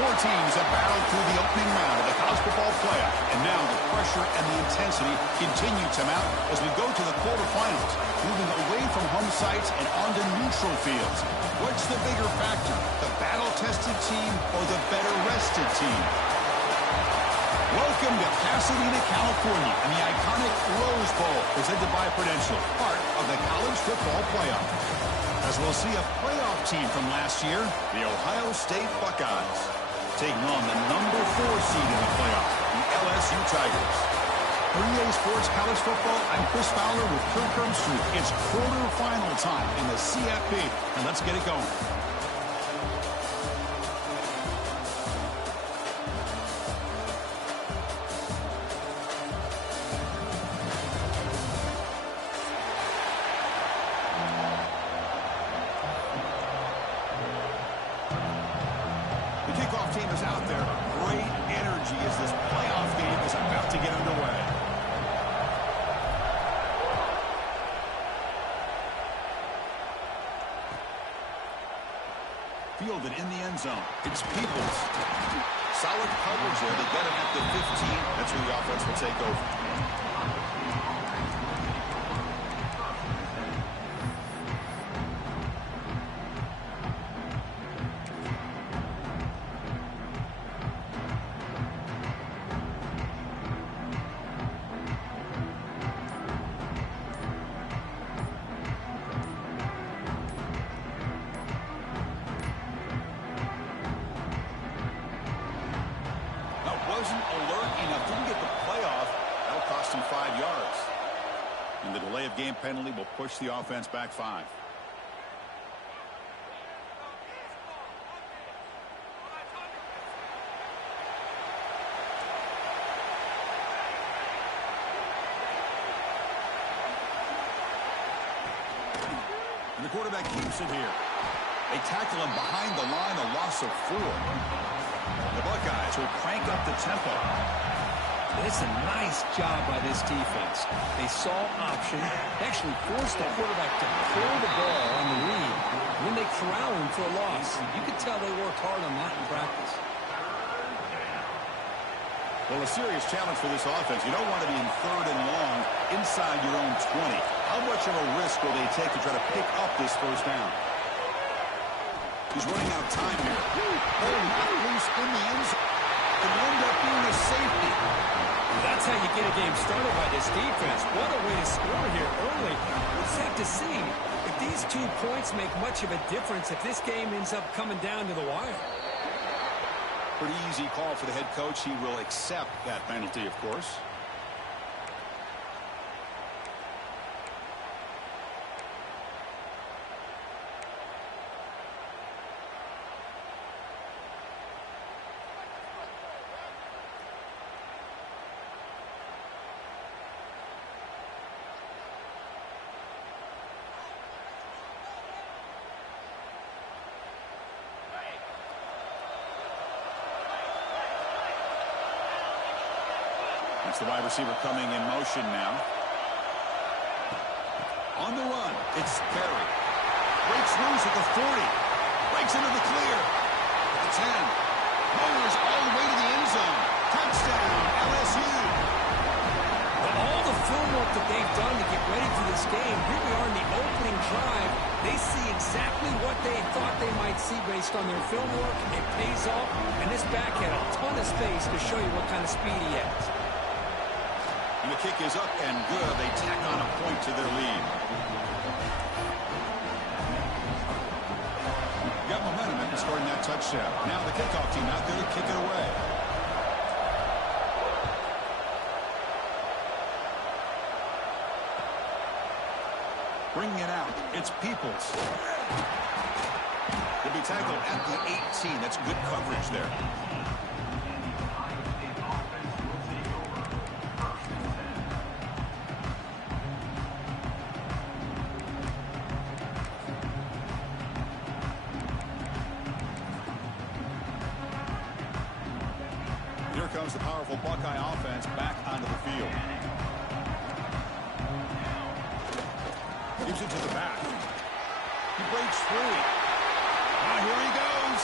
Four teams have battled through the opening round of the college football playoff, and now the pressure and the intensity continue to mount as we go to the quarterfinals, moving away from home sites and onto neutral fields. What's the bigger factor, the battle-tested team or the better-rested team? Welcome to Pasadena, California, and the iconic Rose Bowl presented by Prudential, part of the college football playoff. As we'll see a playoff team from last year, the Ohio State Buckeyes, taking on the number 4 seed in the playoff, the LSU Tigers. For EA Sports College Football, I'm Chris Fowler with Kirk Herbstreit. It's quarterfinal time in the CFP, and let's get it going. Fielded in the end zone. It's Peoples. Solid coverage there. They get him at the 15. That's where the offense will take over. Alert enough, didn't get the playoff. That'll cost him 5 yards. And the delay of game penalty will push the offense back 5. And the quarterback keeps it here. They tackle him behind the line, a loss of 4. The Buckeyes will crank up the tempo. It's a nice job by this defense. They saw option, actually forced the quarterback to pull the ball on the read. When they corral him for a loss, you could tell they worked hard on that in practice. Well, a serious challenge for this offense. You don't want to be in 3rd and long inside your own 20. How much of a risk will they take to try to pick up this first down? He's running out of time here. Loose in the end zone. It will end up being a safety. That's how you get a game started by this defense. What a way to score here early. We'll just have to see if these 2 points make much of a difference if this game ends up coming down to the wire. Pretty easy call for the head coach. He will accept that penalty, of course. It's the wide receiver coming in motion now. On the run, it's Perry. Breaks loose at the 40. Breaks into the clear. At the 10. Mowers all the way to the end zone. Touchdown, LSU. With all the film work that they've done to get ready for this game, here we are in the opening drive. They see exactly what they thought they might see based on their film work. It pays off, and this back had a ton of space to show you what kind of speed he has. And the kick is up and good. They tack on a point to their lead. Got momentum in scoring that touchdown. Now the kickoff team out there to kick it away. Bringing it out. It's Peoples. He'll be tackled at the 18. That's good coverage there. Here comes the powerful Buckeye offense back onto the field. Gives it to the back. He breaks free. Now here he goes.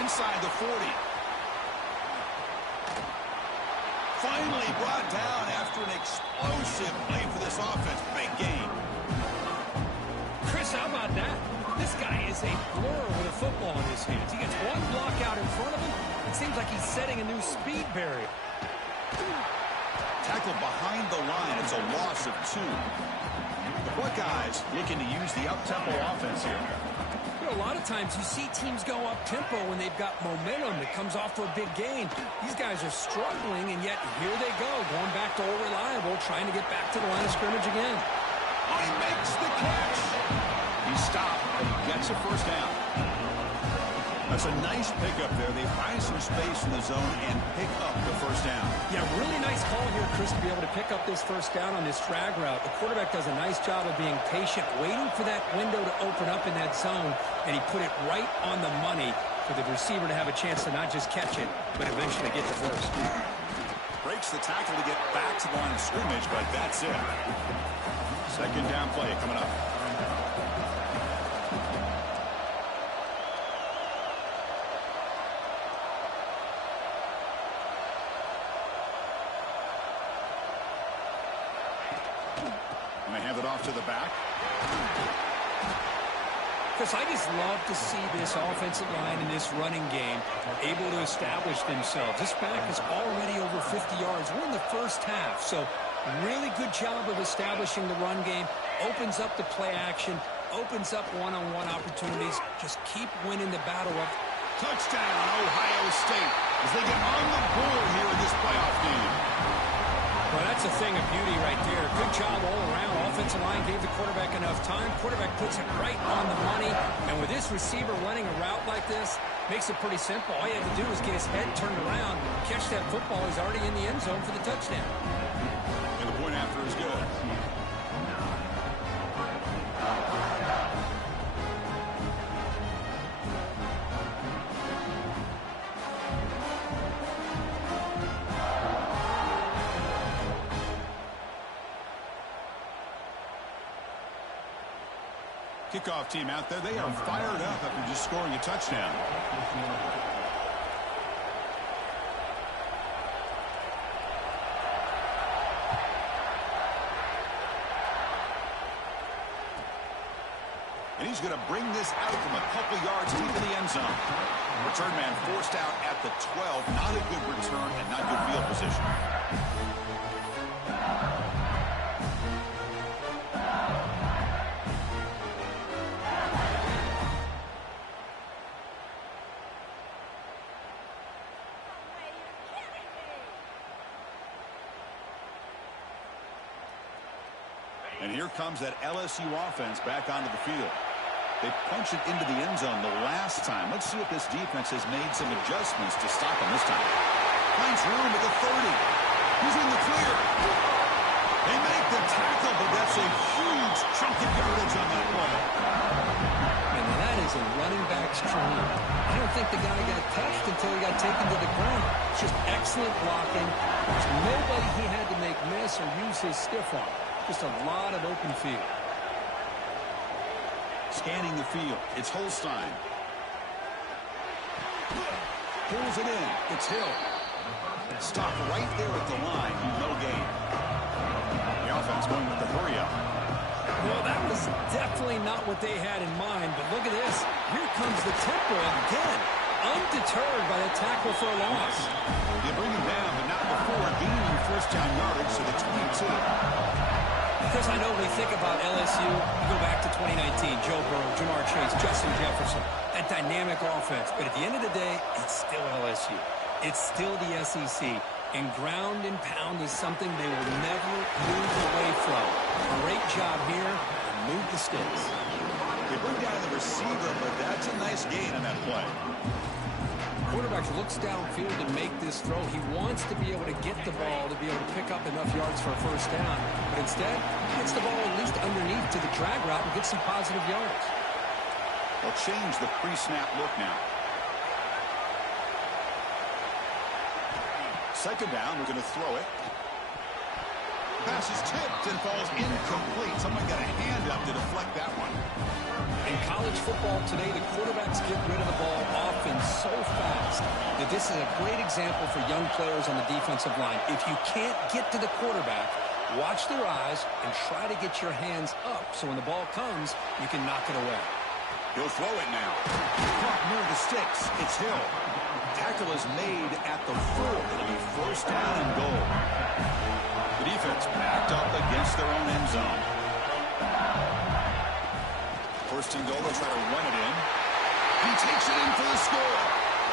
inside the 40. Finally brought down after an explosive play for this offense. Big game. Chris, how about that? This guy is a blur with a football in his hands. He gets one block out in front of him. It seems like he's setting a new speed barrier. Tackle behind the line. It's a loss of 2. The Buckeyes looking to use the up-tempo offense here. You know, a lot of times you see teams go up-tempo when they've got momentum that comes off for a big gain. These guys are struggling, and yet here they go, going back to old reliable, trying to get back to the line of scrimmage again. Oh, he makes the catch. He stopped, and he gets a first down. That's a nice pickup there. They find some space in the zone and pick up the first down. Yeah, really nice call here, Chris, to be able to pick up this first down on this drag route. The quarterback does a nice job of being patient, waiting for that window to open up in that zone, and he put it right on the money for the receiver to have a chance to not just catch it, but eventually get the first. Breaks the tackle to get back to the line of scrimmage, but that's it. Second down play coming up. And they hand it off to the back. Chris, I just love to see this offensive line in this running game able to establish themselves. This back is already over 50 yards. We're in the first half, so really good job of establishing the run game. Opens up the play action, opens up one-on-one opportunities. Just keep winning the battle up. Touchdown, Ohio State, as they get on the board here in this playoff game. Well, that's a thing of beauty right there. Good job all around. Offensive line gave the quarterback enough time. Quarterback puts it right on the money. And with this receiver running a route like this, makes it pretty simple. All you have to do is get his head turned around, catch that football. He's already in the end zone for the touchdown. And the point after is good. Kickoff team out there. They are fired up after just scoring a touchdown. And he's going to bring this out from a couple yards deep in the end zone. Return man forced out at the 12. Not a good return and not good field position. And here comes that LSU offense back onto the field. They punch it into the end zone the last time. Let's see if this defense has made some adjustments to stop them this time. Finds room at the 30. He's in the clear. They make the tackle, but that's a huge chunk of yardage on that play. And that is a running back's dream. I don't think the guy got touched until he got taken to the ground. It's just excellent blocking. There's nobody he had to make miss or use his stiff arm. Just a lot of open field. Scanning the field. It's Holstein. Pulls it in. It's Hill. Stop right there at the line. No gain. The offense going with the hurry up. Well, that was definitely not what they had in mind, but look at this. Here comes the tempo again. Undeterred by the tackle for a loss. They bring him down, but not before gaining first down yardage to the 22. Because I know when we think about LSU, we go back to 2019, Joe Burrow, Jamar Chase, Justin Jefferson, that dynamic offense. But at the end of the day, it's still LSU. It's still the SEC. And ground and pound is something they will never move away from. Great job here, and move the sticks. They bring down the receiver, but that's a nice gain on that play. Quarterback looks downfield to make this throw. He wants to be able to get the ball to be able to pick up enough yards for a first down. But instead, he gets the ball at least underneath to the drag route and gets some positive yards. They'll change the pre-snap look now. Second down, we're going to throw it. Pass is tipped and falls incomplete. Someone got a hand up to deflect that one. In college football today, the quarterbacks get rid of the ball often so fast that this is a great example for young players on the defensive line. If you can't get to the quarterback, watch their eyes and try to get your hands up so when the ball comes, you can knock it away. He'll throw it now. Caught near the sticks. It's Hill. Tackle is made at the 4. It'll be first down and goal. The defense backed up against their own end zone. First and goal, they'll try to run it in. He takes it in for the score.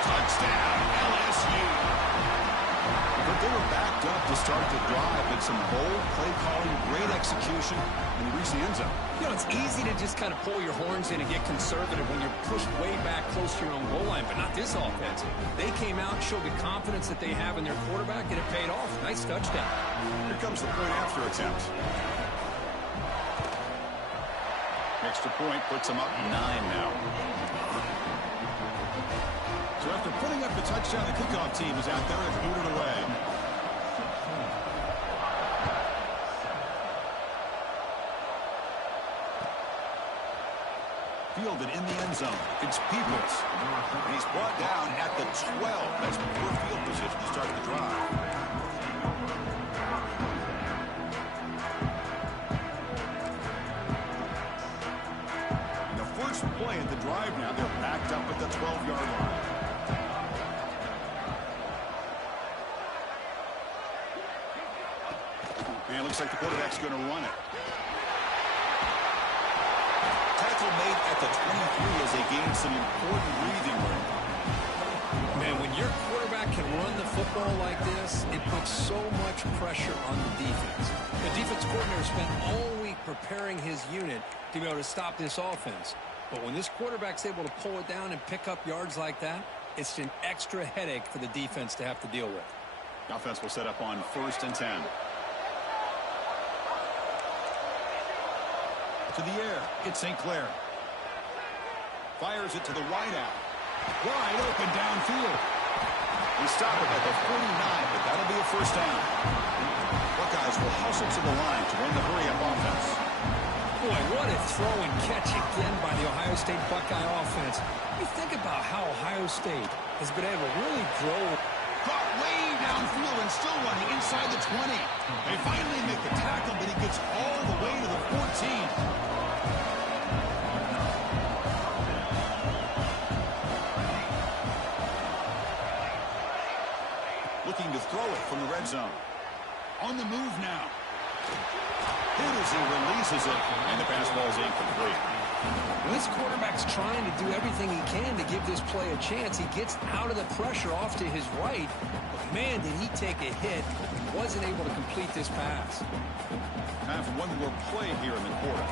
Touchdown, LSU. But they were backed up to start the drive, but some bold play calling, great execution, and they reached the end zone. You know, it's easy to just kind of pull your horns in and get conservative when you're pushed way back close to your own goal line, but not this offense. They came out and showed the confidence that they have in their quarterback, and it paid off. Nice touchdown. Here comes the point after attempt. Extra point puts them up 9 now. So after putting up the touchdown, the kickoff team is out there and booted away. Fielded in the end zone. It's Peoples. And he's brought down at the 12. That's poor field position to start the drive. Play at the drive now. They're backed up at the 12-yard line. And it looks like the quarterback's going to run it. Tackle made at the 23 as they gain some important breathing room. Man, when your quarterback can run the football like this, it puts so much pressure on the defense. The defense coordinator spent all week preparing his unit to be able to stop this offense. But when this quarterback's able to pull it down and pick up yards like that, it's an extra headache for the defense to have to deal with. The offense will set up on 1st and 10. To the air, it's St. Clair. Fires it to the wideout. Wide open downfield. We stop it at the 49, but that'll be a first down. Buckeyes will hustle to the line to run the hurry-up offense. Boy, what a throw and catch again by the Ohio State Buckeye offense. You think about how Ohio State has been able to really grow. Caught way downfield and still running inside the 20. They finally make the tackle, but he gets all the way to the 14. Looking to throw it from the red zone. On the move now. Hit as he releases it, and the pass ball is incomplete. Well, this quarterback's trying to do everything he can to give this play a chance. He gets out of the pressure off to his right. But, man, did he take a hit. He wasn't able to complete this pass. Time for one more play here in the quarter.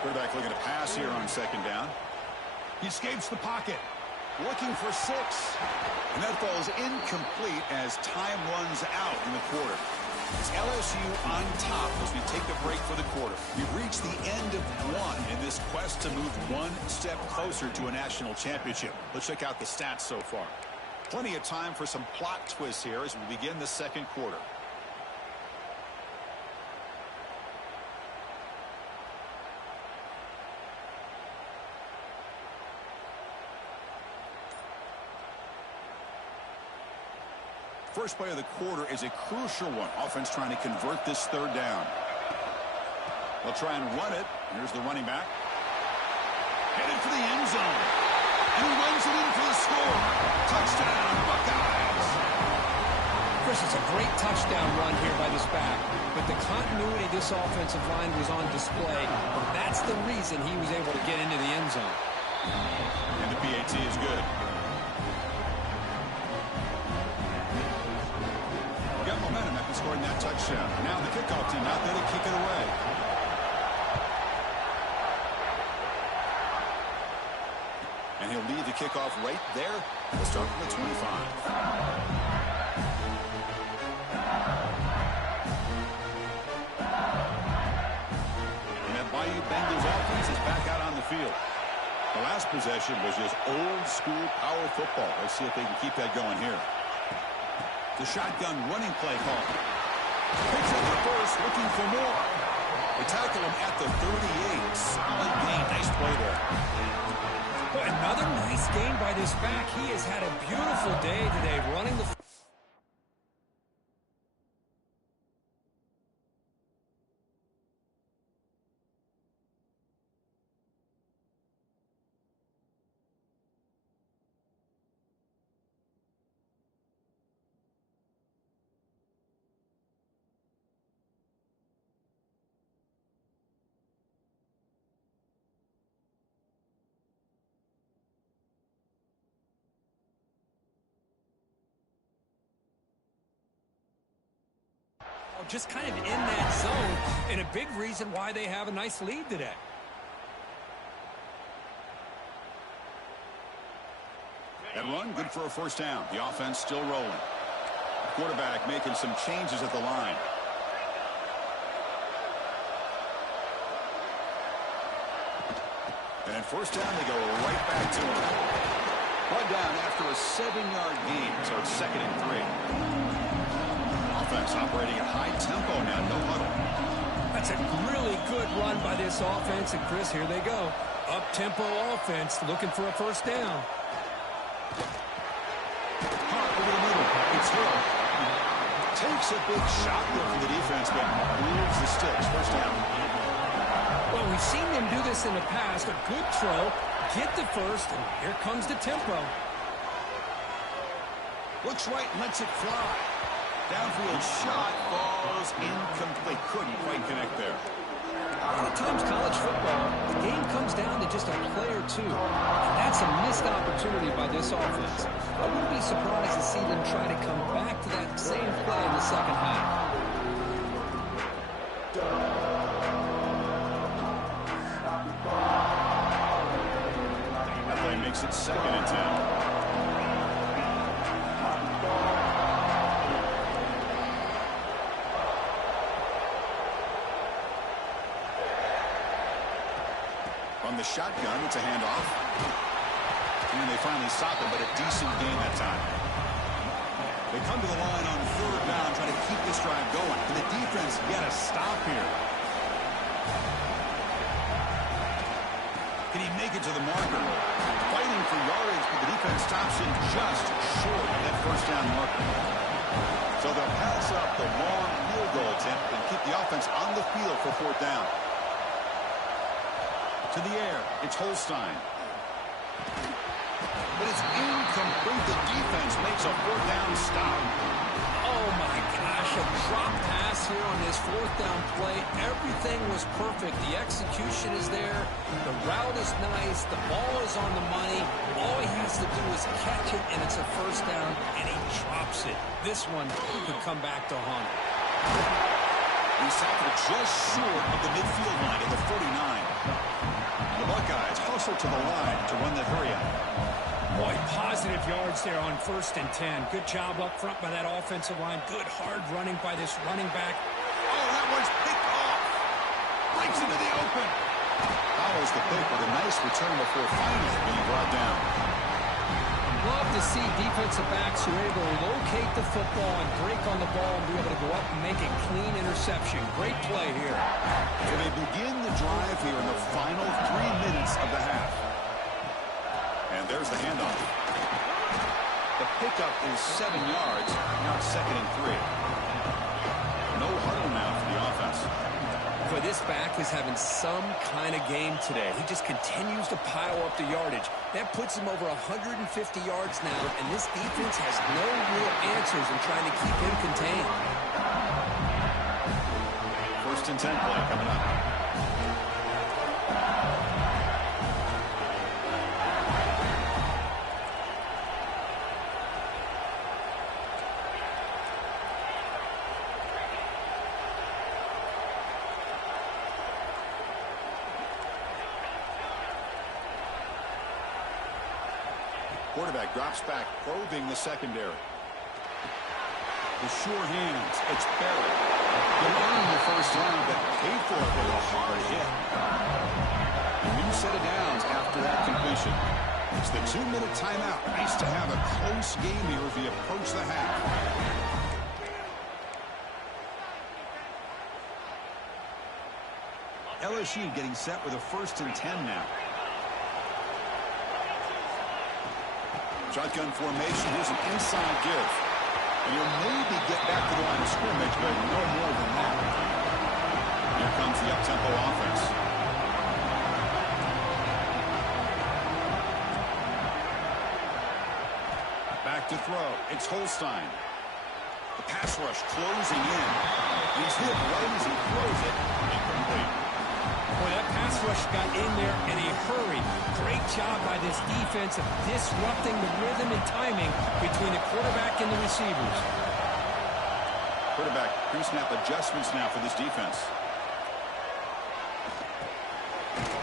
Quarterback looking to pass here on 2nd down. He escapes the pocket. Looking for 6. And that falls incomplete as time runs out in the quarter. It's LSU on top as we take a break for the quarter. We've reached the end of 1 in this quest to move one step closer to a national championship. Let's check out the stats so far. Plenty of time for some plot twists here as we begin the 2nd quarter. First play of the quarter is a crucial one. Offense trying to convert this 3rd down. They'll try and run it. Here's the running back. Headed for the end zone. And he runs it in for the score. Touchdown, Buckeyes. Chris, it's a great touchdown run here by this back. But the continuity of this offensive line was on display. That's the reason he was able to get into the end zone. And the PAT is good. Got momentum after scoring that touchdown. Now the kickoff team out there to kick it away. And he'll lead the kickoff right there. We'll start from the 25. And that Bayou Bengals offense is back out on the field. The last possession was just old-school power football. Let's see if they can keep that going here. The shotgun running play call. Picks up the first, looking for more. They tackle him at the 38. Solid gain. Nice play there. Boy, another nice gain by this back. He has had a beautiful day today running the... just kind of in that zone, and a big reason why they have a nice lead today. That run, good for a first down. The offense still rolling. Quarterback making some changes at the line. And at first down, they go right back to him. One down after a 7-yard gain, so it's 2nd and 3. Offense operating at high tempo now, no huddle. That's a really good run by this offense, and Chris, here they go. Up-tempo offense looking for a first down. Hart over the middle. It's Hill. Takes a big shot there from the defense, but moves the sticks. First down. Well, we've seen them do this in the past. A good throw, get the first, and here comes the tempo. Looks right, lets it fly. Downfield shot falls incomplete. Couldn't quite connect there. A lot of times college football, the game comes down to just a play or two. And that's a missed opportunity by this offense. I wouldn't be surprised to see them try to come back to that same play in the second half. That play makes it 2nd and 10. On the shotgun, it's a handoff. And they finally stop it, but a decent gain that time. They come to the line on 3rd down, trying to keep this drive going. And the defense get a stop here. Can he make it to the marker? Fighting for yardage, but the defense stops him just short of that first down marker. So they'll pass up the long field goal attempt and keep the offense on the field for 4th down. To the air, it's Holstein. But it's incomplete. The defense makes a 4th down stop. Oh my gosh, a drop pass here on this 4th down play. Everything was perfect. The execution is there. The route is nice. The ball is on the money. All he has to do is catch it, and it's a first down, and he drops it. This one could come back to haunt him. He's tackled just short of the midfield line at the 49. The Buckeyes hustle to the line to run the hurry up. Boy, positive yards there on 1st and 10. Good job up front by that offensive line. Good hard running by this running back. Oh, that one's picked off. Breaks into the open. Follows the pick with a nice return before finally being brought down. Love to see defensive backs who are able to locate the football and break on the ball and be able to go up and make a clean interception. Great play here. So they begin the drive here in the final 3 minutes of the half. And there's the handoff. The pickup is 7 yards. Now it's 2nd and 3. No huddle now for the offense. Boy, this back is having some kind of game today. He just continues to pile up the yardage. That puts him over 150 yards now, and this defense has no real answers in trying to keep him contained. 1st and 10 play coming up. Quarterback drops back, probing the secondary. The sure hands, it's Barrett. They'll earn the first down, but pay for it with a hard hit. A new set of downs after that completion. It's the 2-minute timeout. Nice to have a close game here as we approach the half. LSU getting set with a 1st and 10 now. Shotgun formation. Here's an inside give. And you'll maybe get back to the line of scrimmage, but no more than that. Here comes the up-tempo offense. Back to throw. It's Holstein. The pass rush closing in. He's hit right as he throws it. Incomplete. Boy, that pass rush got in there in a hurry. Great job by this defense of disrupting the rhythm and timing between the quarterback and the receivers. Quarterback pre-snap adjustments now for this defense.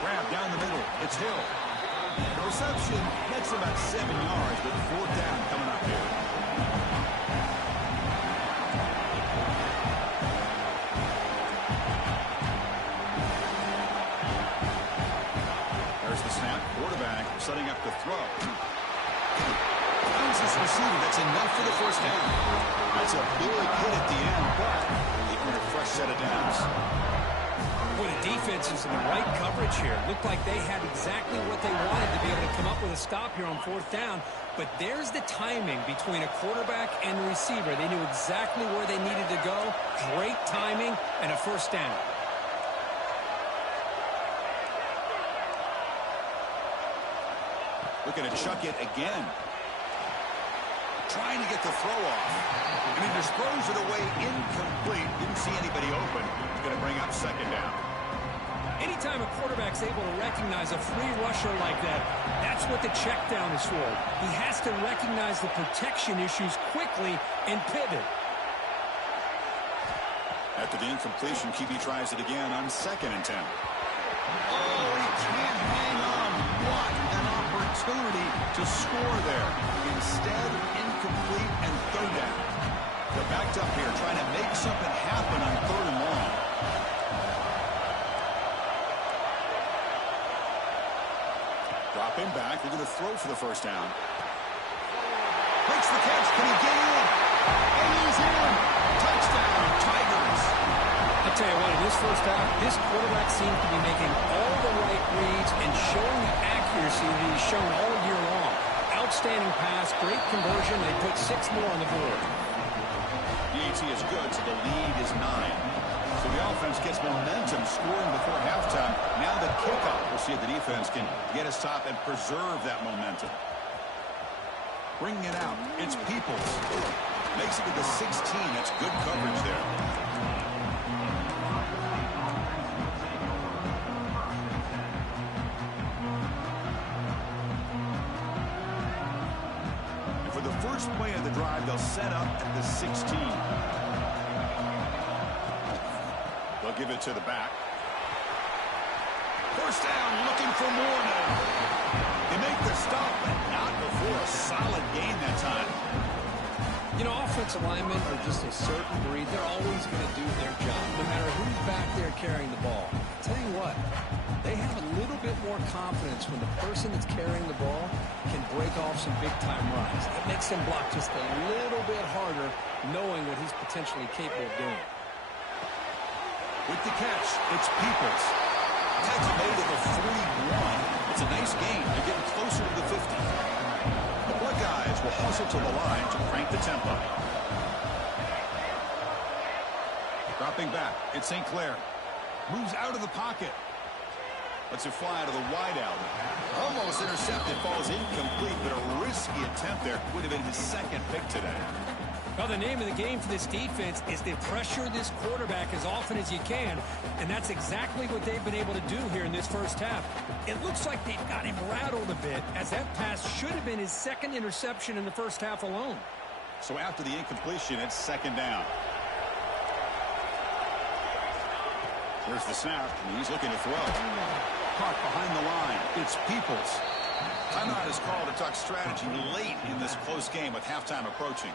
Grab down the middle. It's Hill. The reception gets about 7 yards, but 4th down coming up here. There's the snap. Quarterback setting up the throw. Finds this receiver. That's enough for the 1st down. That's a big hit at the end, but they earn a fresh set of downs. Boy, the defense is in the right coverage here. Looked like they had exactly what they wanted to be able to come up with a stop here on 4th down. But there's the timing between a quarterback and the receiver. They knew exactly where they needed to go. Great timing and a 1st down. Looking to chuck it again. Trying to get the throw off. And he just throws it away incomplete. Didn't see anybody open. He's going to bring up 2nd down. Anytime a quarterback's able to recognize a free rusher like that, that's what the check down is for. He has to recognize the protection issues quickly and pivot. After the incompletion, QB tries it again on 2nd and 10. Oh, he can't hang on. What an opportunity to score there. Instead, incomplete and 3rd down. They're backed up here trying to make something happen on 3rd and long. Drop him back. They're going to throw for the 1st down. Makes the catch. Can he get in? And he's in. Touchdown, Tigers. I'll tell you what, in this 1st half, this quarterback seems to be making all the right reads and showing the accuracy that he's shown all year long. Outstanding pass, great conversion. They put 6 more on the board. The AT is good, so the lead is 9. So the offense gets momentum scoring before halftime. Now the kickoff. We'll see if the defense can get a stop and preserve that momentum. Bringing it out. It's Peoples. Makes it to the 16. That's good coverage there. And for the first play of the drive, they'll set up at the 16. They'll give it to the back. 1st down, looking for more now. They make the stop, but not before a solid gain that time. You know, offensive linemen are just a certain breed. They're always going to do their job, no matter who's back there carrying the ball. I'll tell you what, they have a little bit more confidence when the person that's carrying the ball can break off some big-time runs. It makes them block just a little bit harder, knowing what he's potentially capable of doing. With the catch, it's Peoples. That's made it a 3-1. It's a nice game. They're getting closer to the 50. The Buckeyes will hustle to the line to crank the tempo. Dropping back, it's St. Clair. Moves out of the pocket. Lets it fly out of the wideout. Almost intercepted, falls incomplete, but a risky attempt there. Would have been his 2nd pick today. Well, the name of the game for this defense is to pressure this quarterback as often as you can, and that's exactly what they've been able to do here in this 1st half. It looks like they've got him rattled a bit, as that pass should have been his 2nd interception in the 1st half alone. So after the incompletion, it's 2nd down. Here's the snap, and he's looking to throw. Caught behind the line. It's Peoples. Timeout is called to talk strategy late in this close game with halftime approaching.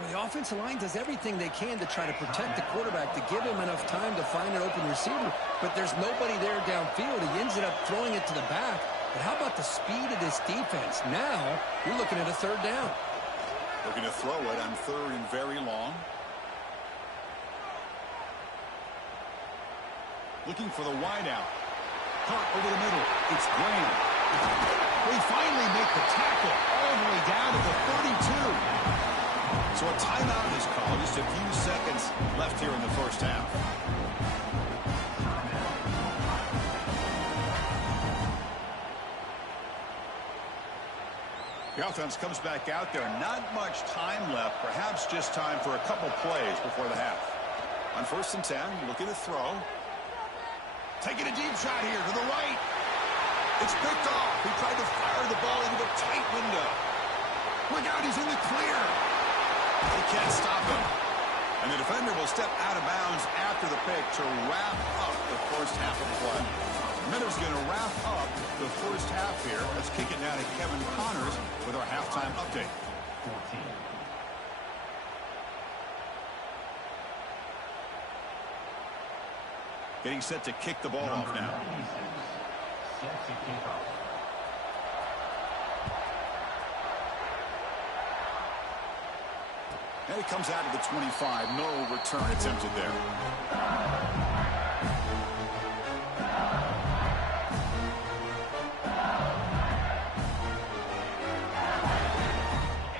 Well, the offensive line does everything they can to try to protect the quarterback, to give him enough time to find an open receiver, but there's nobody there downfield. He ends up throwing it to the back. But how about the speed of this defense? Now, you're looking at a third down. Looking to throw it on third and very long. Looking for the wideout. Caught over the middle. It's Graham. We finally make the tackle all the way down to the 32. So a timeout is called. Just a few seconds left here in the first half. The offense comes back out there. Not much time left. Perhaps just time for a couple plays before the half. On 1st and 10, looking to throw. Taking a deep shot here to the right. It's picked off. He tried to fire the ball into a tight window. Look out, he's in the clear. He can't stop him. And the defender will step out of bounds after the pick to wrap up the first half of play. Miller's going to wrap up the first half here. Let's kick it down to Kevin Connors with our halftime update. 14. Getting set to kick the ball off now. Set to kick off. And it comes out to the 25. No return attempted there.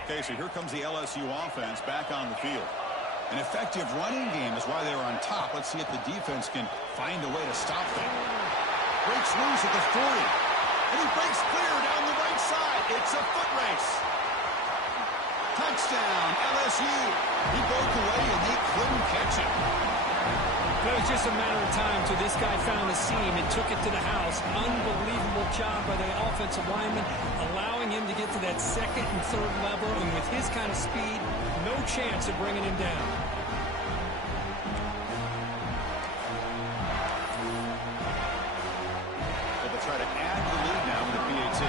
Okay, so here comes the LSU offense back on the field. An effective running game is why they were on top. Let's see if the defense can find a way to stop them. Breaks loose at the 40. And he breaks clear down the right side. It's a foot race. Touchdown, LSU. He broke away and they couldn't catch him. It was just a matter of time till this guy found a seam and took it to the house. Unbelievable job by the offensive lineman, allowing him to get to that second and third level. And with his kind of speed, no chance of bringing him down. But they'll try to add to the lead now with the PAT.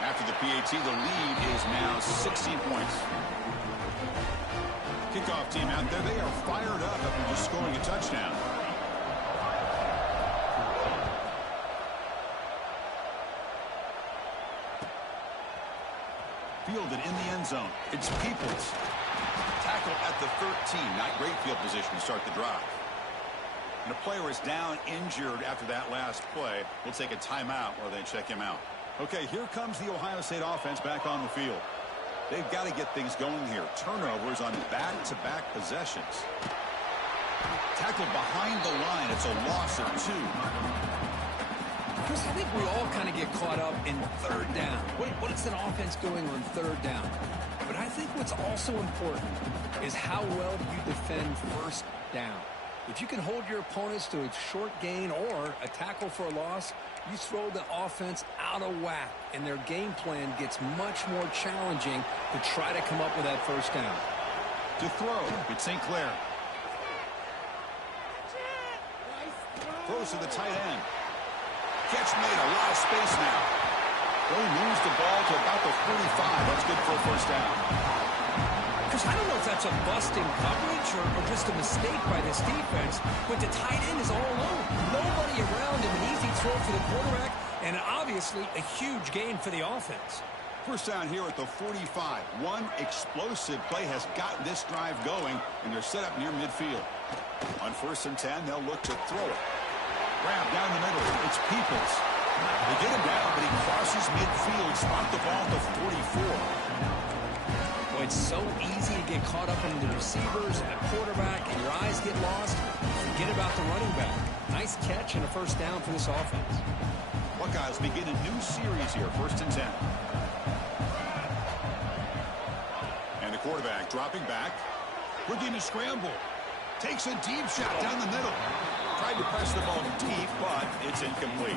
After the PAT, the lead is now 16 points. Kickoff team out there, they are fired up after just scoring a touchdown. Fielded in the end zone. It's Peoples. Tackle at the 13. Not great field position to start the drive. And a player is down injured after that last play. We'll take a timeout while they check him out. Okay, here comes the Ohio State offense back on the field. They've got to get things going here. Turnovers on back-to-back possessions. Tackled behind the line. It's a loss of 2. Chris, I think we all kind of get caught up in third down. What is an offense doing on third down? But I think what's also important is how well do you defend first down. If you can hold your opponents to a short gain or a tackle for a loss, you throw the offense out of whack, and their game plan gets much more challenging to try to come up with that first down. To throw, it's St. Clair. Throws to the tight end. Catch made, a lot of space now. Well, he moves the ball to about the 45. That's good for a first down. Because I don't know if that's a bust in coverage or just a mistake by this defense, but the tight end is all alone. Nobody around him, an easy throw for the quarterback, and obviously a huge gain for the offense. First down here at the 45. One explosive play has got this drive going, and they're set up near midfield. On 1st and 10, they'll look to throw it. Grab down the middle. It's Peoples. They get him down, but he crosses midfield. Spot the ball at the 44. Well, it's so easy to get caught up in the receivers and the quarterback, and your eyes get lost. Forget about the running back. Nice catch and a first down for this offense. Buckeyes begin a new series here, 1st and 10. And the quarterback dropping back. Looking to scramble. Takes a deep shot down the middle. Tried to press the ball deep, but it's incomplete.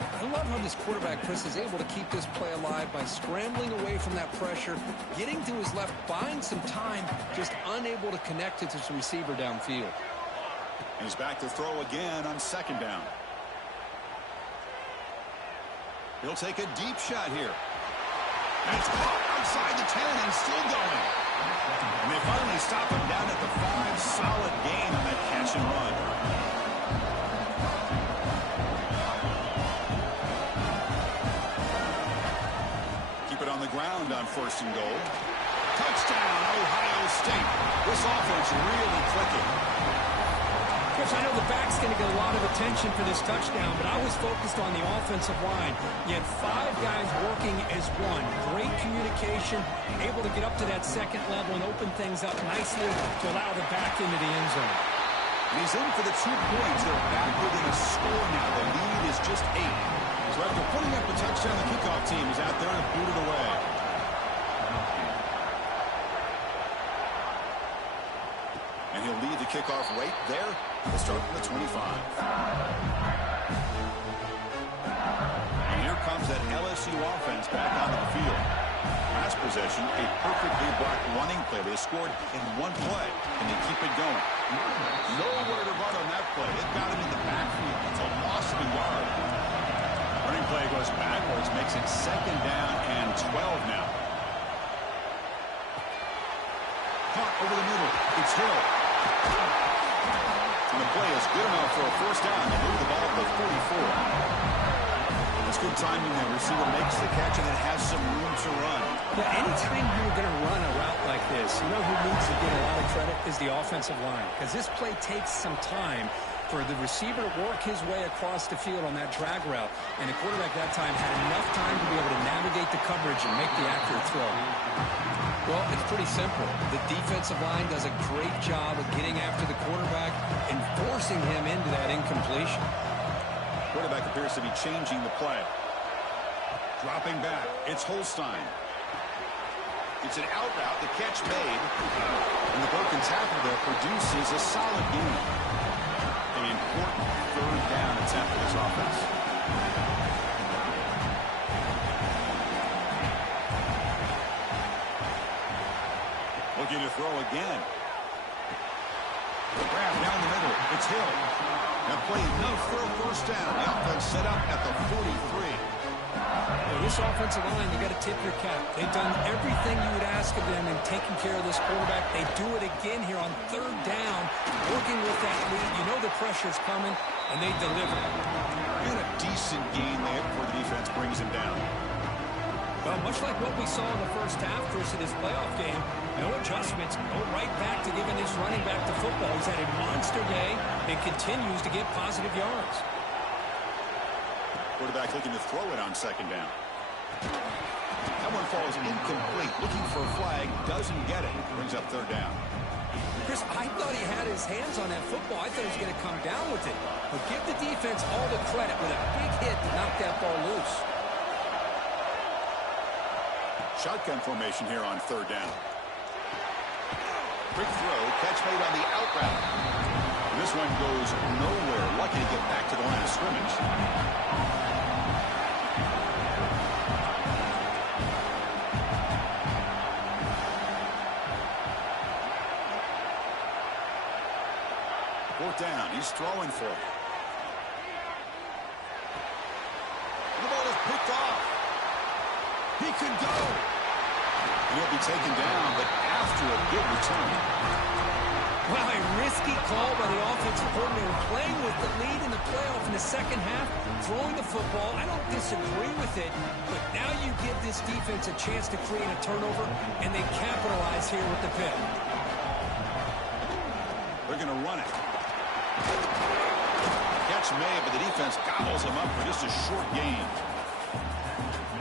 I love how this quarterback, Chris, is able to keep this play alive by scrambling away from that pressure, getting to his left, buying some time, just unable to connect it to his receiver downfield. He's back to throw again on 2nd down. He'll take a deep shot here. And it's caught outside the 10 and still going. And they finally stop him down at the 5. Solid gain on that catch and run. Keep it on the ground on 1st and goal. Touchdown, Ohio State. This offense really clicking. Chris, I know the back's going to get a lot of attention for this touchdown, but I was focused on the offensive line. You had 5 guys working as one. Great communication, able to get up to that second level and open things up nicely to allow the back into the end zone. And he's in for the 2 points. They're back within a score now. The lead is just 8. So after putting up the touchdown, the kickoff team is out there to boot it away. And he'll lead the kickoff right there. We'll start from the 25. And here comes that LSU offense back onto the field. Last possession, a perfectly blocked running play. They scored in 1 play, and they keep it going. Nowhere to run on that play. They've got him in the backfield. It's a loss of a yard. Running play goes backwards, makes it 2nd down and 12 now. Caught over the middle. It's Hill. And the play is good enough for a 1st down. They move the ball to the 44. That's good timing there. Receiver makes the catch and then has some room to run. Yeah, anytime you're going to run a route like this, you know who needs to get a lot of credit is the offensive line. Because this play takes some time for the receiver to work his way across the field on that drag route. And the quarterback that time had enough time to be able to navigate the coverage and make the accurate throw. Well, it's pretty simple. The defensive line does a great job of getting after the quarterback and forcing him into that incompletion. Quarterback appears to be changing the play. Dropping back. It's Holstein. It's an out route. The catch made. And the broken tackle there produces a solid gain. An important 3rd down attempt for this offense. Looking to throw again. The grab down the middle. It's Hill. That play enough for a 1st down. The offense set up at the 43. Well, this offensive line, you got to tip your cap. They've done everything you would ask of them in taking care of this quarterback. They do it again here on 3rd down, working with that lead. You know the pressure's coming, and they deliver. And a decent gain there before the defense brings him down. Well, much like what we saw in the 1st half versus this playoff game, no adjustments, go right back to giving this running back to football. He's had a monster day and continues to get positive yards. Quarterback looking to throw it on 2nd down. That one falls incomplete. Looking for a flag, doesn't get it. Brings up 3rd down. Chris, I thought he had his hands on that football. I thought he was going to come down with it. But give the defense all the credit with a big hit to knock that ball loose. Shotgun formation here on 3rd down. Quick throw, catch made on the out route. This one goes nowhere. Lucky to get back to the line of scrimmage. Fourth down, he's throwing for it. The ball is picked off. He could go. And he'll be taken down, but after a good return. Well, a risky call by the offensive coordinator, playing with the lead in the playoff in the 2nd half, throwing the football. I don't disagree with it, but now you give this defense a chance to create a turnover, and they capitalize here with the pick. They're going to run it. Catch made, but the defense gobbles him up for just a short gain.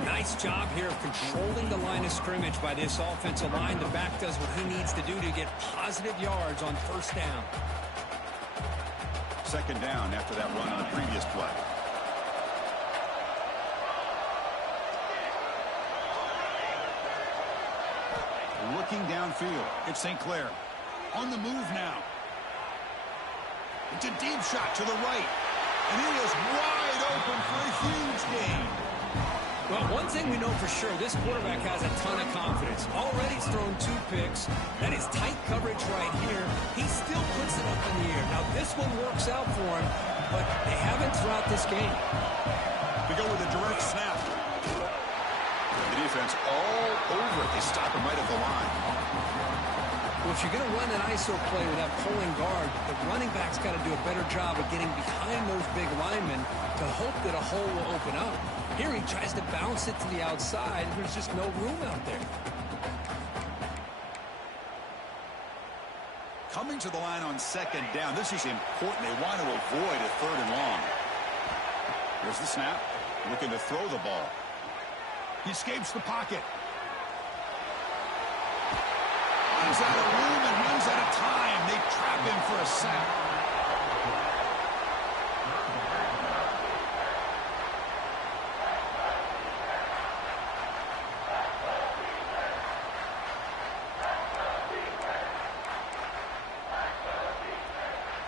Nice job here of controlling the line of scrimmage by this offensive line. The back does what he needs to do to get positive yards on 1st down. 2nd down after that run on the previous play. Looking downfield. It's St. Clair. On the move now. It's a deep shot to the right. And he is wide open for a huge gain. Well, one thing we know for sure, this quarterback has a ton of confidence. Already he's thrown 2 picks. That is tight coverage right here. He still puts it up in the air. Now, this one works out for him, but they haven't throughout this game. We go with a direct snap. The defense all over it. They stop him right at the line. Well, if you're going to run an ISO play with that pulling guard, the running back's got to do a better job of getting behind those big linemen to hope that a hole will open up. Here he tries to bounce it to the outside. There's just no room out there. Coming to the line on second down. This is important. They want to avoid a third and long. Here's the snap. Looking to throw the ball. He escapes the pocket. Runs out of room and runs out of time. They trap him for a sack.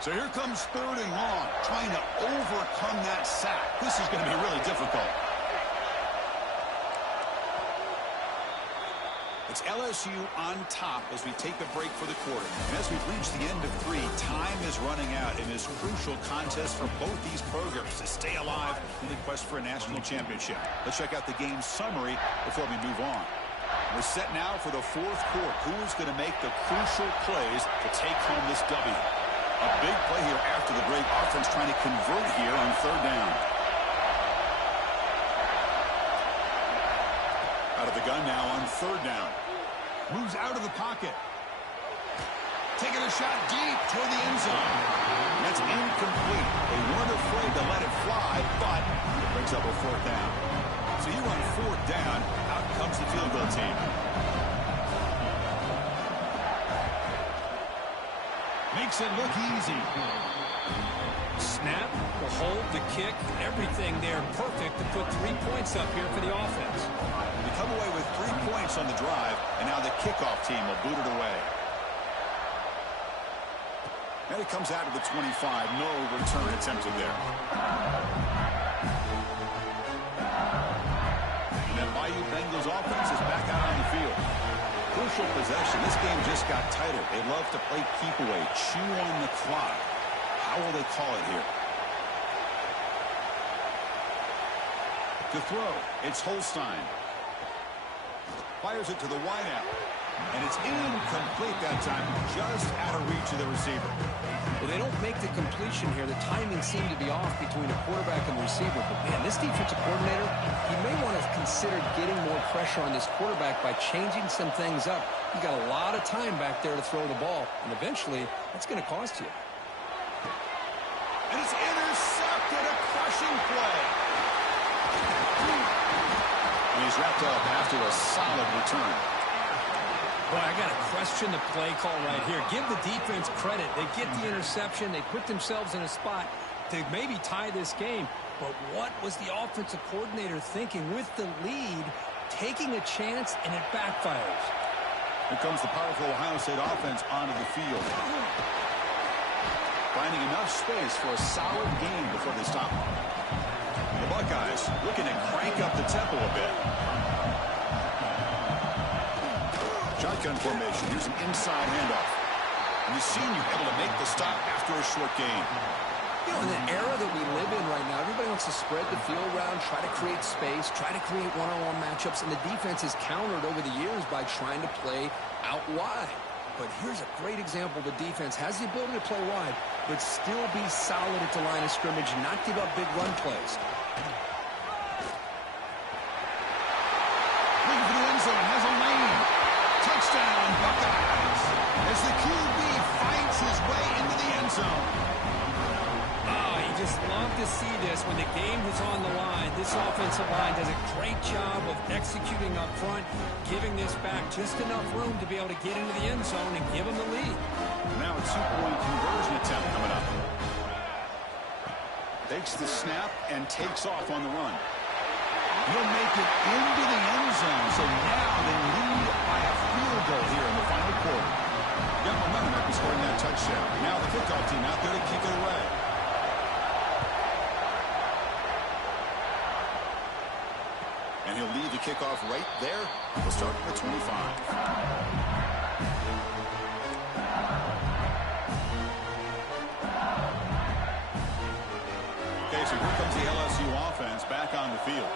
So here comes third and long, trying to overcome that sack. This is going to be really difficult. It's LSU on top as we take a break for the quarter. And as we've reached the end of 3, time is running out in this crucial contest for both these programs to stay alive in the quest for a national championship. Let's check out the game summary before we move on. We're set now for the fourth quarter. Who is going to make the crucial plays to take home this W? A big play here after the break. Offense trying to convert here on third down. Out of the gun now on third down. Moves out of the pocket. Taking a shot deep toward the end zone. That's incomplete. They weren't afraid to let it fly, but it brings up a fourth down. So you run fourth down. Out comes the field goal team. Makes it look easy. Snap, the hold, the kick, everything there perfect to put 3 points up here for the offense. They come away with 3 points on the drive, and now the kickoff team will boot it away. And it comes out of the 25. No return attempted there. And then Bayou Bengals offense is back out on the field. Crucial possession. This game just got tighter. They love to play keep away, chew on the clock. How will they call it here? To throw, it's Holstein. Fires it to the wideout. And it's incomplete that time, just out of reach of the receiver. Well, they don't make the completion here. The timing seemed to be off between the quarterback and the receiver. But, man, this defensive coordinator, he may want to consider getting more pressure on this quarterback by changing some things up. You got a lot of time back there to throw the ball, and eventually that's going to cost you. And it's intercepted, a crushing play. And he's wrapped up after a solid return. Boy, I got to question the play call right here. Give the defense credit. They get the interception. They put themselves in a spot to maybe tie this game. But what was the offensive coordinator thinking with the lead, taking a chance, and it backfires? Here comes the powerful Ohio State offense onto the field. Finding enough space for a solid game before they stop. The Buckeyes looking to crank up the tempo a bit. Shotgun formation. Here's an inside handoff. And the senior able to make the stop after a short gain. You know, in the era that we live in right now, everybody wants to spread the field around, try to create space, try to create one-on-one matchups, and the defense has countered over the years by trying to play out wide. But here's a great example. The defense has the ability to play wide, but still be solid at the line of scrimmage, not give up big run plays. Looking for the end zone, has a lane. Touchdown, Buckeyes, as the QB fights his way into the end zone. You just love to see this when the game is on the line. This offensive line does a great job of executing up front, giving this back just enough room to be able to get into the end zone and give them the lead. Now a two-point conversion attempt coming up. Takes the snap and takes off on the run. He'll make it into the end zone, so now they lead by a field goal here in the final quarter. Got momentum after scoring that touchdown. Now the kickoff team out there to kick it away. And he'll leave the kickoff right there. We'll start at the 25. Okay, so here comes the LSU offense back on the field.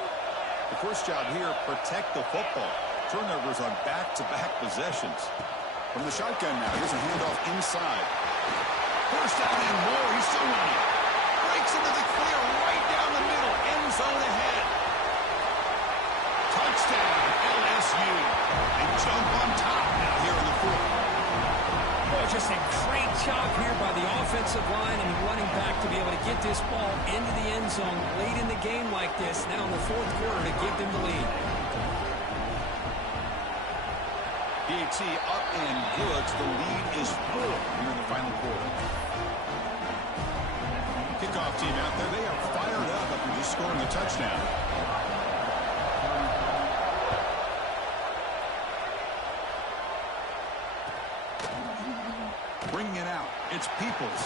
The first job here, protect the football. Turnovers on back-to-back possessions. From the shotgun now, here's a handoff inside. First down and more, he's still running. Breaks into the clear, right down the middle, end zone ahead. Touchdown, LSU. They jump on top now here in the fourth. Well, just a great job here by the offensive line and the running back to be able to get this ball into the end zone late in the game like this, now in the fourth quarter to give them the lead. PAT up and good. The lead is 4 here in the final quarter. Kickoff team out there. They are fired up after just scoring a touchdown. Bringing it out. It's Peoples.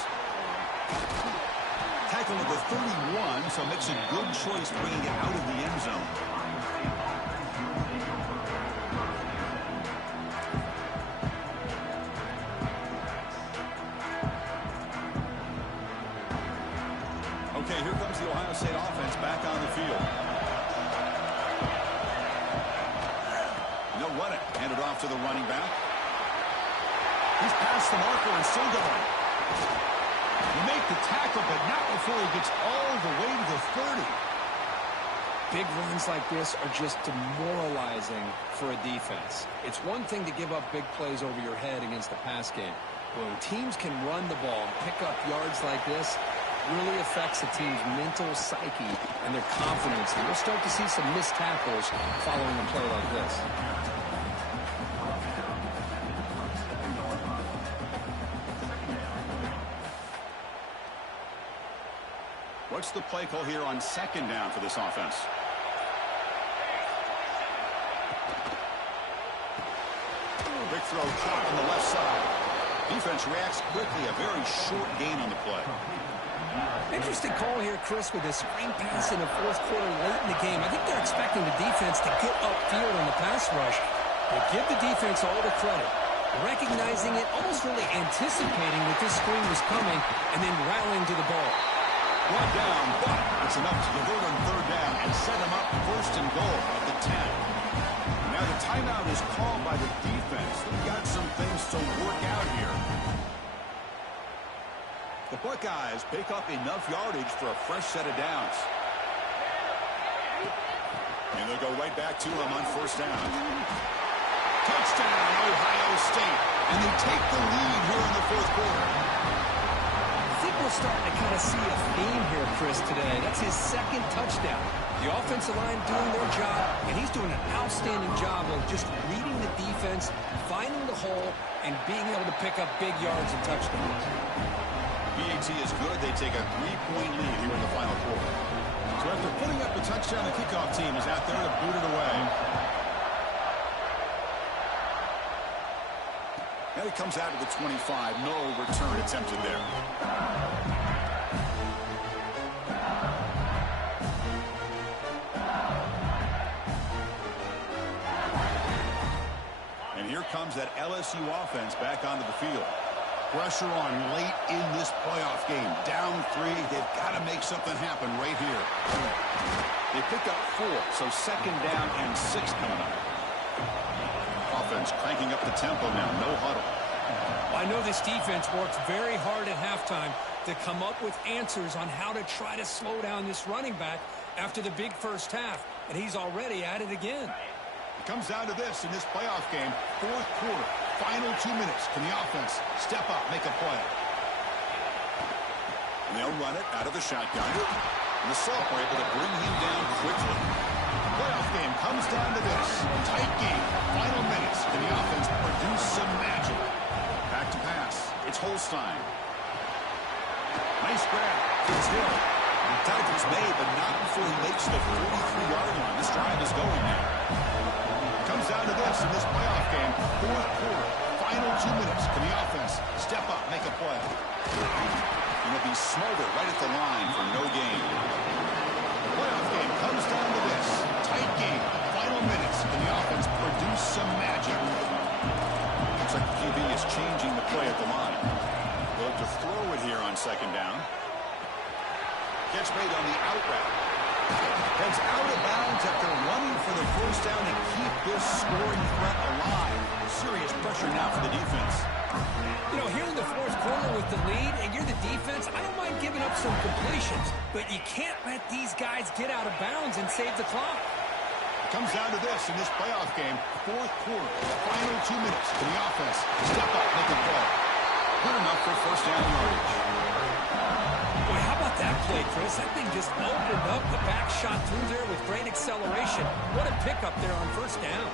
Tackle number 31, so makes a good choice bringing it out of the end zone. Okay, here comes the Ohio State offense back on the field. They'll run it. Hand it off to the running back. He's past the marker and still going. You make the tackle, but not before he gets all the way to the 30. Big runs like this are just demoralizing for a defense. It's one thing to give up big plays over your head against the pass game. When teams can run the ball and pick up yards like this, really affects a team's mental psyche and their confidence. And we'll start to see some missed tackles following a play like this. What's the play call here on second down for this offense? Big throw caught on the left side. Defense reacts quickly. A very short gain on the play. Interesting call here, Chris, with this screen pass in the fourth quarter late in the game. I think they're expecting the defense to get upfield on the pass rush. They give the defense all the credit, recognizing it, almost really anticipating that this screen was coming, and then rallying to the ball. One down, but it's enough to convert on third down and set them up first and goal at the 10. Now the timeout is called by the defense. They've got some things to work out here. The Buckeyes pick up enough yardage for a fresh set of downs. And they'll go right back to them on first down. Touchdown, Ohio State. And they take the lead here in the fourth quarter. I think we're starting to kind of see a theme here, Chris, today. That's his second touchdown. The offensive line doing their job, and he's doing an outstanding job of just reading the defense, finding the hole, and being able to pick up big yards and touchdowns. PAT is good. They take a 3-point lead here in the final quarter. So after putting up the touchdown, the kickoff team is out there to boot it away. And it comes out of the 25. No return attempted there. And here comes that LSU offense back onto the field. Pressure on late in this playoff game. Down 3. They've got to make something happen right here. They pick up 4, so second down and 6 coming up. Offense cranking up the tempo now. No huddle. I know this defense worked very hard at halftime to come up with answers on how to try to slow down this running back after the big first half, and he's already at it again. It comes down to this in this playoff game. Fourth quarter, final 2 minutes. Can the offense step up, make a play? And they'll run it out of the shotgun. And the Salts are able to bring him down quickly. Playoff game comes down to this. Tight game, final minutes. Can the offense produce some magic? Back to pass. It's Holstein. Nice grab. It's Hill. Tackle's made, but not before he makes the 43-yard line. This drive is going now. Comes down to this in this playoff game. Fourth quarter, final 2 minutes. Can the offense step up, make a play? And it'll be Smolder right at the line for no gain. The playoff game comes down to this. Tight game, final minutes. Can the offense produce some magic? Looks like the QB is changing the play at the line. They'll have to throw it here on second down. Gets made on the out route. Heads out of bounds after running first down to keep this scoring threat alive. Serious pressure now for the defense. You know, here in the fourth quarter with the lead, and you're the defense, I don't mind giving up some completions, but you can't let these guys get out of bounds and save the clock. It comes down to this in this playoff game. Fourth quarter, final 2 minutes. Can the offense step up, make a play? Good enough for first down yardage. Boy, how about that play, Chris? That thing just opened up. The back shot through there with great acceleration. What a pickup there on first down.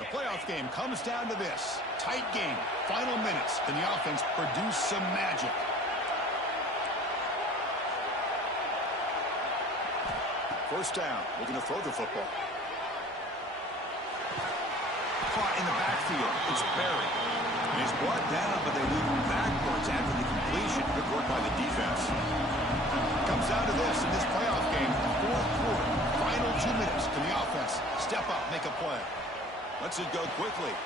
The playoff game comes down to this. Tight game. Final minutes. Can the offense produce some magic? First down. Looking to throw the football. Caught in the backfield. It's Barry. And he's brought down, but they move him backwards after the completion. Good work by the defense. Comes down to this in this playoff game. Fourth quarter. Final 2 minutes. Can the offense step up, make a play? Lets it go quickly.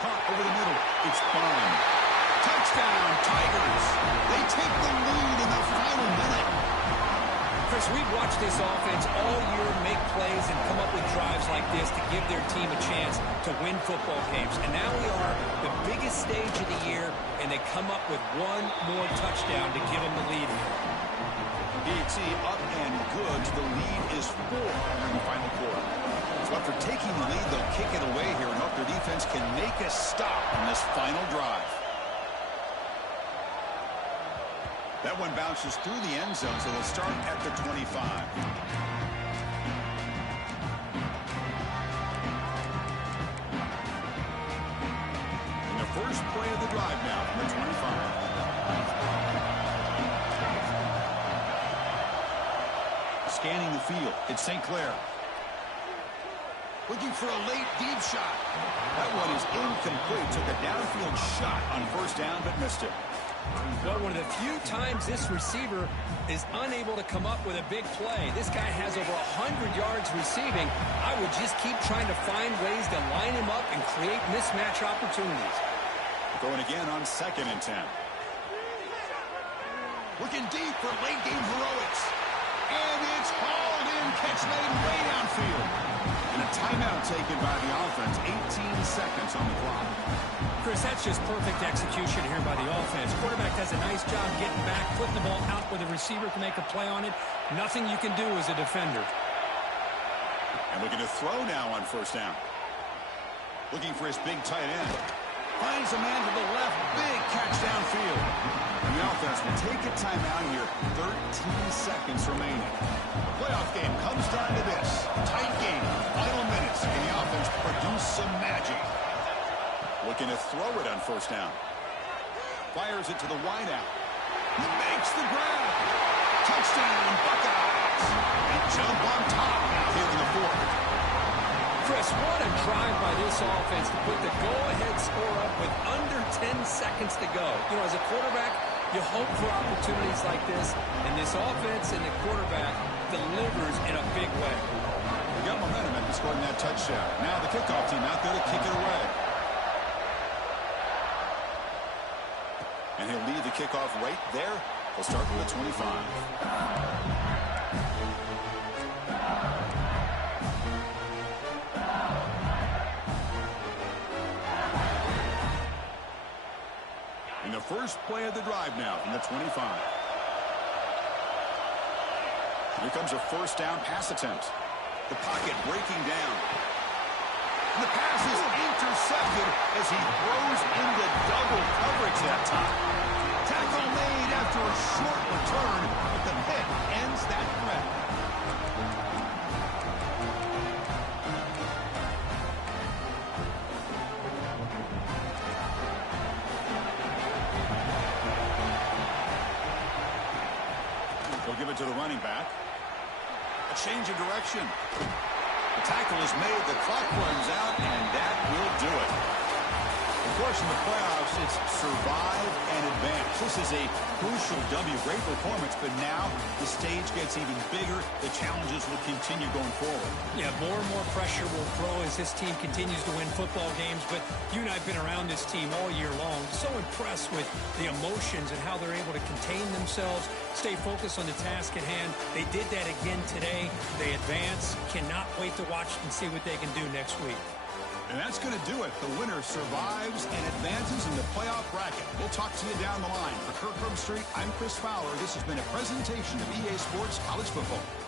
Caught over the middle. It's Bond. Touchdown, Tigers. They take the lead in the final minute. Chris, we've watched this offense all year make plays and come up with drives like this to give their team a chance to win football games. And now we are the biggest stage of the year, and they come up with one more touchdown to give them the lead here. DXC up and good. The lead is 4 in the final quarter. So after taking the lead, they'll kick it away here and hope their defense can make a stop in this final drive. That one bounces through the end zone, so they'll start at the 25. And the first play of the drive now from the 25. Scanning the field, it's St. Clair. Looking for a late deep shot. That one is incomplete. Took a downfield shot on first down, but missed it. Well, one of the few times this receiver is unable to come up with a big play. This guy has over 100 yards receiving. I would just keep trying to find ways to line him up and create mismatch opportunities. Going again on 2nd and 10. Looking deep for late game heroics. And it's hauled in. Catch made way downfield. And a timeout taken by the offense. 18 seconds on the clock. Chris, that's just perfect execution here by the offense. Quarterback does a nice job getting back, putting the ball out where the receiver can make a play on it. Nothing you can do as a defender. And looking to throw now on first down. Looking for his big tight end. Finds a man to the left. Big catch downfield. And the offense will take a timeout here. 13 seconds remaining. The playoff game comes down to this. Tight game. Final minutes. Can the offense produce some magic? Looking to throw it on first down. Fires it to the wideout. He makes the grab. Touchdown, Buckeyes. They jump on top here in the fourth. Chris, what a drive by this offense to put the go-ahead score up with under 10 seconds to go. You know, as a quarterback, you hope for opportunities like this, and this offense and the quarterback delivers in a big way. They got momentum after scoring that touchdown. Now the kickoff team out there to kick it away. And he'll lead the kickoff right there. They'll start with the 25. In the first play of the drive now from the 25. Here comes a first down pass attempt. The pocket breaking down. And the pass is intercepted as he throws into double coverage that time. Tackle made after a short return, but the hit ends that threat. They'll give it to the running back. A change of direction. The tackle is made, the clock runs out, and that will do it. The course, in the playoffs, it's survive and advance. This is a crucial W. Great performance, but now the stage gets even bigger. The challenges will continue going forward. Yeah, more and more pressure will grow as this team continues to win football games, but you and I have been around this team all year long. So impressed with the emotions and how they're able to contain themselves, stay focused on the task at hand. They did that again today. They advance. Cannot wait to watch and see what they can do next week. And that's going to do it. The winner survives and advances in the playoff bracket. We'll talk to you down the line. For Kirk Herbstreit, I'm Chris Fowler. This has been a presentation of EA Sports College Football.